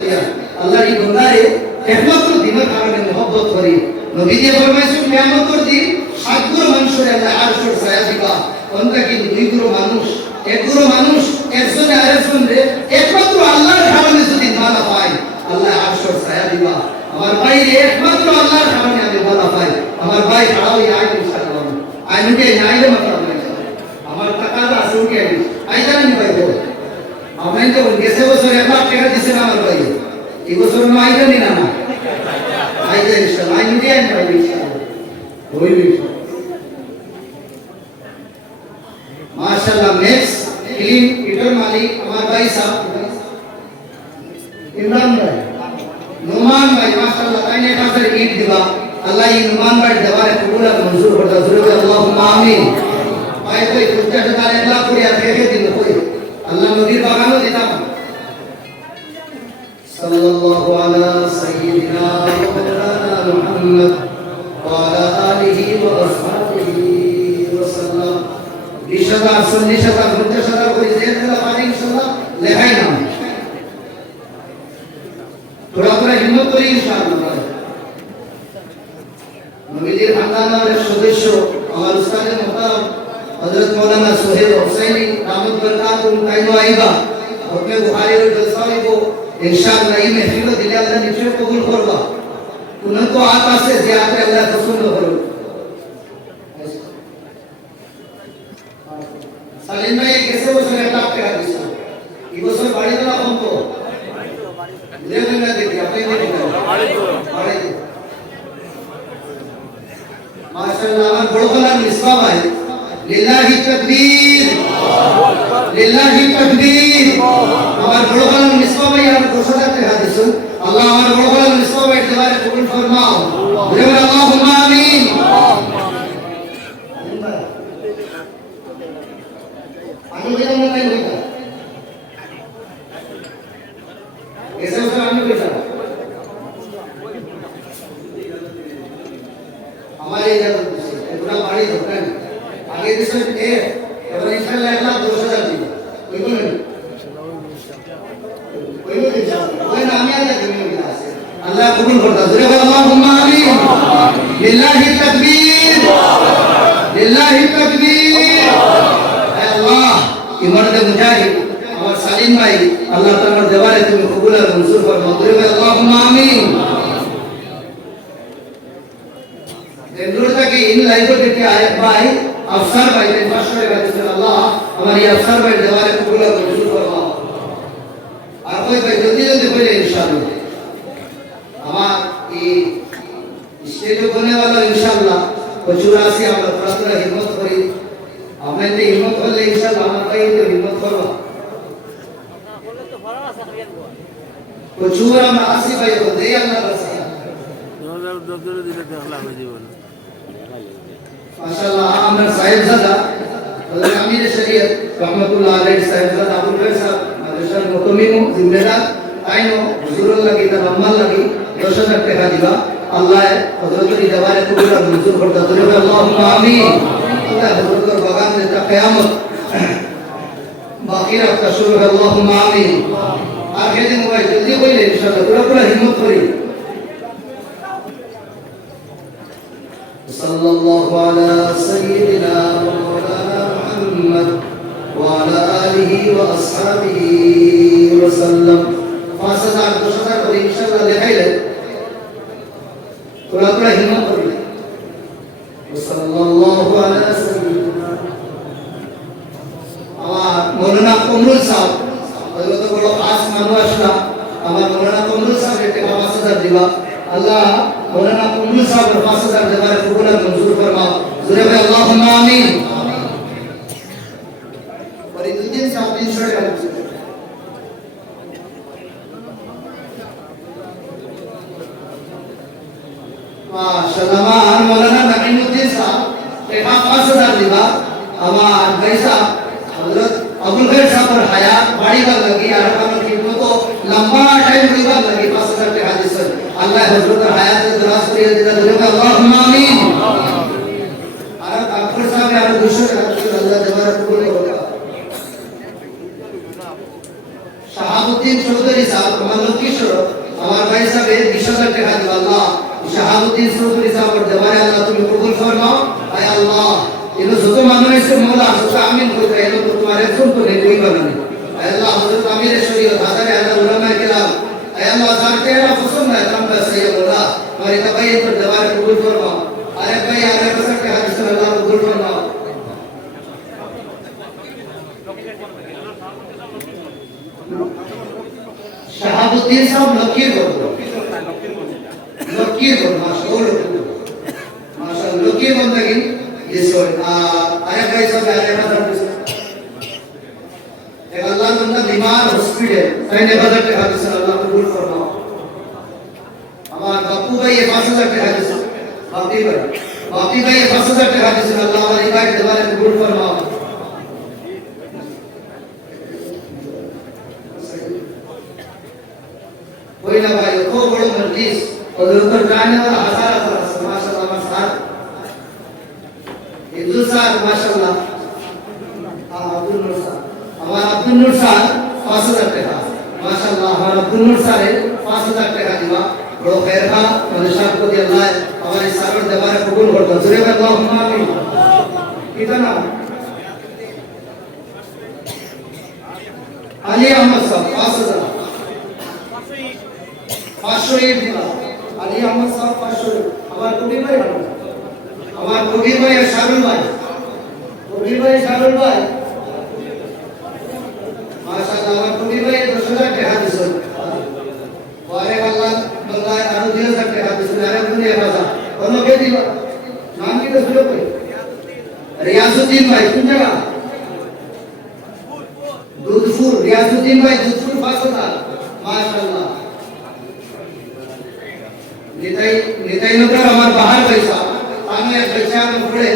আল্লাহ এই বান্দারে একমাত্র দিনের কারণে মহব্বত করি নবীজি ফরমাইছেন কিয়ামতের দিন সাতগুলো মানুষের আল্লাহ আরশের ছায়া দিবা কোনটা কি দুইগুলো মানুষ একগুলো মানুষ একজনে আরেকজনে একমাত্র আল্লাহর কারণে যদি মালা পায় আল্লাহ আরশের ছায়া দিবা আমার ভাই একমাত্র আল্লাহর কারণে আমি মালা পাই আমার ভাই ছাড়াও এই আইন ইনশাআল্লাহ আইনকে নাইলে মাত্র আমার টাকা আছে ওকে আইজানি ভাই বল আপনি তো গেছে বছর 1 লাখ টাকা দিছেন আমার ভাই এই বছর না আইজানি না না আইজানি ইনশাআল্লাহ আইনকে আইন ভাই ইনশাআল্লাহ হইবে মাশাআল্লাহ নেক্সট ক্লিন ইটার মালিক আমার ভাই সাহেব ইমরান ভাই নুমান ভাই মাশাআল্লাহ তাইনে কাছে ঈদ দিবা আল্লাহ এই নুমান ভাই দেওয়ারে কবুল আর মঞ্জুর করতা জোরে আল্লাহুম্মা আমিন ভাই কই 50,000 1 লাখ করিয়া রেখে দিন কই আল্লাহ নবীর বাগানও দিতাম সাল্লাল্লাহু আলা সাইয়্যিদিনা মাওলানা মুহাম্মদ ওয়া আলা আলিহি ওয়া আসহাবিহি ওয়া সাল্লাম 20,000 40,000 50,000 করে যে দিলা পারি ইনশাআল্লাহ লেখাই না थोड़ा थोड़ा हिम्मत करी इंशाअल्लाह नबीजीर खानदान सदस्य আমার উস্তাদ মুহতারাম হযরত মাওলানা সোহেল হুসাইনি রাহমত বরকাতুল কাইনো আইবা अपने बुखारी और जलसाई को इंशाअल्लाह ये महफिल दिले अल्लाह निश्चय कबूल करवा उनको आता से ज्यादा अल्लाह पसंद करो सालिम भाई कैसे वो सुने टॉप पे हदीस ये वो सब बड़ी तरह हमको ले लेना देखिए अपने देखिए बड़े माशाअल्लाह আমার বড় গলার মিসবা ভাই লিল্লাহি তাকবীর লিল্লাহি তাকবীর আমার বড় গলার মিসবা ভাই আর 10,000 টাকা দিছেন আল্লাহ আমার বড় গলার মিসবা ভাই দেওয়ারে কবুল ফরমাও বলে আল্লাহুম্মা আমিন আমি বললাম না তাই হইতা ऐसे उसे आने को चला हमारे इधर पूरा बाड़ी होता है आगे दिशा ए और इंशाल्लाह 1,02,000 दी कोई को नहीं कोई ना आने आने दुनिया में अल्लाह कबूल करता है अल्लाहुम्मा आमीन लिल्लाहि तकबीर लिल्लाहि तकबीर अल्लाह इमरत मुजाहिद और सालिम भाई अल्लाह ताला देवारे तुम्हें कबूल और मंजूर फरमाओ दुआ अल्लाहुम्मा आमीन की इन लाइफों के आए भाई अफसर भाई ने मास्टर भाई अल्लाह हमारी अफसर भाई देवारे कबूल और मंजूर फरमाओ और कोई भाई जल्दी जल्दी बोले इंशाअल्लाह हमार ये स्टेज होने वाला इंशाअल्लाह 84 আমরা পুরা হিম্মত করি আপনাদের হিম্মত করলে इंशाअल्लाह আমার ভাই তো হিম্মত করব कुछूर हम आसी भाई को दे अल्लाह बस 2010 দিলে দেখলাম জীবন माशाल्लाह আমরা साहिबजादा हजरत अमीर शरीयत रहमतुल्लाह अलैहि साहिबजादा अबुल खैर साहब मादरसा मुतमिम जिम्मेदार आइनो हुजूरुल्लाह की तमम्मल लगी 10,000 টাকা দিবা আল্লাহ হযরতের দরবারে কবুল আর মঞ্জুর করতে দরে আল্লাহুম্মা আমিন আল্লাহ হযরতের বাগান में কিয়ামত बाकी रखता शुरू अल्लाहुम्मा आमीन आगे दिन भाई जल्दी बोले इंशाअल्लाह पूरा हिम्मत करी सल्लल्लाहु अला सय्यिदिना मौलाना मुहम्मद व अला आलिहि व अस्हाबिहि व सल्लम 5000 2000 করে इंशाअल्लाह লেখাইলে पूरा हिम्मत करी सल्लल्लाहु अला सय्यिदिना আমার মৌলানা কমরুল সাহেব হযরত বড় খাস মানুষ আসলা আমার মৌলানা কমরুল সাহেব এতে 5000 দিবা আল্লাহ মৌলানা কমরুল সাহেব 5000 দেবার কবুল আর মঞ্জুর ফরমাও জোরে বলে আল্লাহুম্মা আমিন ফরিদুদ্দিন সাহেব 300 টাকা দিচ্ছেন মাশাআল্লাহ আমার মৌলানা নাঈমুদ্দিন সাহেব 5000 দিবা আমার ভাই সাহেব हजरत अबुल खैर साहब पर हयात बाड़ी बाग लगी और हम खिदमत को लंबा टाइम हुई बाग लगी 5000 के हादिस अल्लाह हजरत हयात दराज करिए दिला दुआ अल्लाहुम्मा आमीन और डॉक्टर साहब यार दूसरे अल्लाह दरबार कबूल करो शहाबुद्दीन चौधरी साहब हमारे लखीसर ভাই সাহেব 20,000 টাকা দিও আল্লাহ শাহাবুদ্দিন চৌধুরী সাহেবের দেওয়ারে আল্লাহ তুমি কবুল ফরমাও আয় আল্লাহ এলো যত মানুষ আছে মওলা যত আমিন কইতে এলো তোমার একজন তো নেই কইবা না আয় আল্লাহ হযরত আমির শরীয়ত হাজারে হাজার উলামা কিরাম আয় আল্লাহ যার তেরা পছন্দ হয় আমরা সাইয়্যিদ আল্লাহ তোমার এটা ভাই তোর দেওয়ারে কবুল ফরমাও আরে ভাই আরে বসকে হাদিস আল্লাহ কবুল ফরমাও শাহাবুদ্দিন সাহেব লক্ষ্মীর মাশাআল্লাহ লক্ষ্মীর বন্দাগি দিছো আরে ভাই সাহেব আরে বাজার এক আল্লাহ বন্দা বিমার হসপিটাল তাইনে বাজার টাকা দিছেন আল্লাহ কবুল ফরমাও আমার বাপু ভাই 5000 টাকা দিছেন বাপি ভাই 5000 টাকা দিছেন আল্লাহ আমার ইবাদত দেওয়ারে কবুল ফরমাও कोई ना भाई को बड़ो मजलिस और उधर जाने वाला हजार माशाल्लाह माशाल्लाह इब्दुल साहब माशाल्लाह अब्दुल नूर साहब हमारा अब्दुल नूर साहब 5000 টাকা माशाल्लाह हमारा अब्दुल नूर साहब 5000 টাকা दिवा बड़ो खैर का मनुष्य को दिया अल्लाह हमारे सागर दरबार कबूल कर दो सुरे अल्लाहुम्मा आमीन कितना अली अहमद साहब 5000 500 দিবা আলী আহমদ সাহেব 500 আমার কবির ভাই শারুল ভাই মাশাআল্লাহ আমার কবির ভাই 10000 টাকা দিছেন পরে আল্লাহ বন্দায় আরো 2000 টাকা দিছেন আরে দুনিয়া বাজা কোন কে দিবা নাম কি তো শুরু কই রিয়াজউদ্দিন ভাই কোন জায়গা দুধপুর রিয়াজউদ্দিন ভাই দুধপুর 5000 মাশাআল্লাহ নিতাই নগর আমার বাহার পয়সা আমি এক পয়সা পড়ে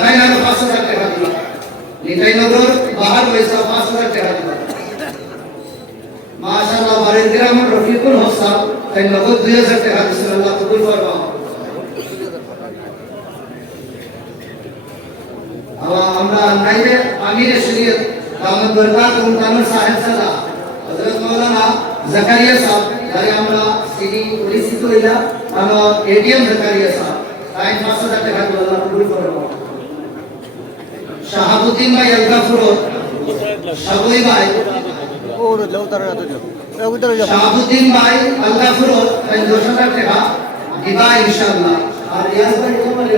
তাই না 5000 টাকা দিলাম নিতাই নগর বাহার পয়সা 5000 টাকা দিলাম মাশাআল্লাহ বাড়ির গ্রাম রফিকুল হোসেন তাই নগদ 2000 টাকা দিছেন আল্লাহ কবুল ফরমাও আমরা নাইবে আমির শরীয়ত দামত বরকত মুতামির সাহেব সাদা হযরত মাওলানা জাকারিয়া সাহেব যারা আমরা সিডি পরিচিত হইলা আমরা এটিএম জাকারিয়া সাহেব তাই 5000 টাকা দিয়ে আল্লাহ কবুল ফরমাও শাহাবুদ্দিন ভাই আলগাফুর সাবই ভাই ওর লউতার না তো শাহাবুদ্দিন ভাই আলগাফুর তাই 200 টাকা দিবা ইনশাআল্লাহ আর রিয়াজ ভাই কমালে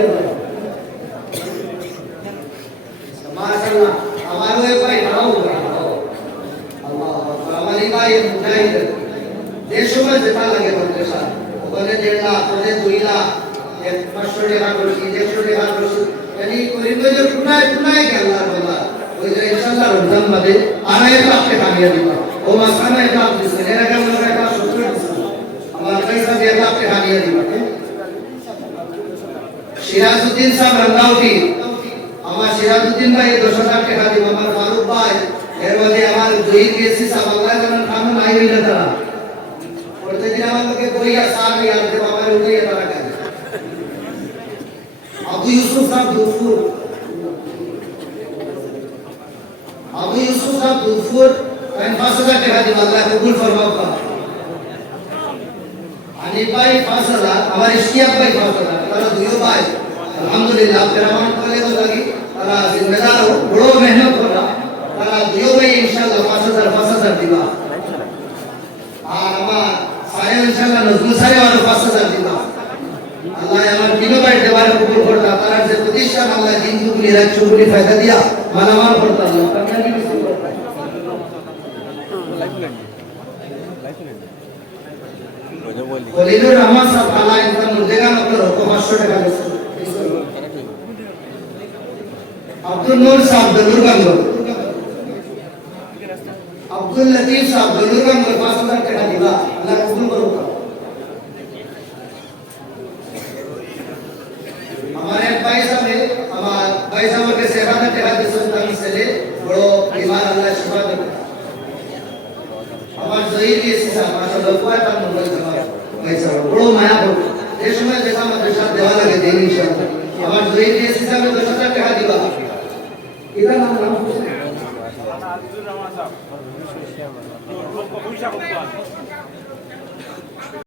মাশাআল্লাহ আমার ওই ভাই নাও আল্লাহ আমারই ভাই মুজাহিদ দেশমে যেটা লাগে বলতে স্যার ওখানে 1.5 লাখ ওখানে 2 লাখ 500 টাকা করছি 100 টাকা করছি yani করিমগঞ্জের পুনায় গেল বাবা ওই যে ইনশাআল্লাহ রমজান মাসে 2.5 লাখ টাকা নিয়ে দিবা ও মাসখানে এটা দিছেন এর আগে আমরা একটা 70 দিছেন আমার পয়সা 1 লাখ টাকা নিয়ে দিবা সিরাজউদ্দিন সাহেব রঙ্গাউটি আমার সিরাজউদ্দিন ভাই 10000 টাকা দিব আমার ফারুক ভাই এর মধ্যে আমার দুই কেসি সাবাল্লাহ জানার খান নাই হইল তারা প্রতিদিন আমাকে বইয়া সার ইয়ার দেব আমার উঠে তারা কাজ আবু ইউসুফ সাহেব দুফুর তাই 5000 টাকা দিব আল্লাহ কবুল ফরমাও আলী ভাই 5000 আমার ইশতিয়াক ভাই 5000 তারা দুই ভাই আলহামদুলিল্লাহ ফেরামান করলে তো লাগি তারা জিম্মেদার বড় মেহনত করা তারা দুই ভাই ইনশাআল্লাহ 5000 দিবা আর আমার সাহেব ইনশাআল্লাহ নজরুল সাহেব আর 5000 দিবা আল্লাহ আমার তিন ভাই দেওয়ার কবুল করতা তারা যে প্রতিষ্ঠান আল্লাহ দিন দুগুলি রাত চুগুলি ফায়দা দিয়া মালামাল করতা আল্লাহ কামিয়াবি নসিব করতা খলিলুর রহমান সাহেব আল্লাহ ইনসান মুর্দেগা নকর 500 টাকা দিয়েছে আব্দুল নূর সাহেব দলুরগঞ্জ আব্দুল লতিফ সাহেব দলুরগঞ্জ 5000 টাকা দিবা আল্লাহ কবুল করুক আমার এক ভাই সাহেব আমার ভাই সাহেবকে 7000 টাকা দিয়েছেন তার ছেলে বড় বিমার আল্লাহ শিফা দেবে আমার জয়ী দিয়েছে স্যার মাশাআল্লাহ কয়টা মোবাইল জমা ভাই সাহেব বড় মায়া বড় এই সময় যেটা আমাদের সাথে দেওয়া লাগে দেই ইনশাআল্লাহ আমার জয়ী দিয়েছে স্যার 10000 টাকা দিবা এটা নাম আব্দুর রহমান সাহেব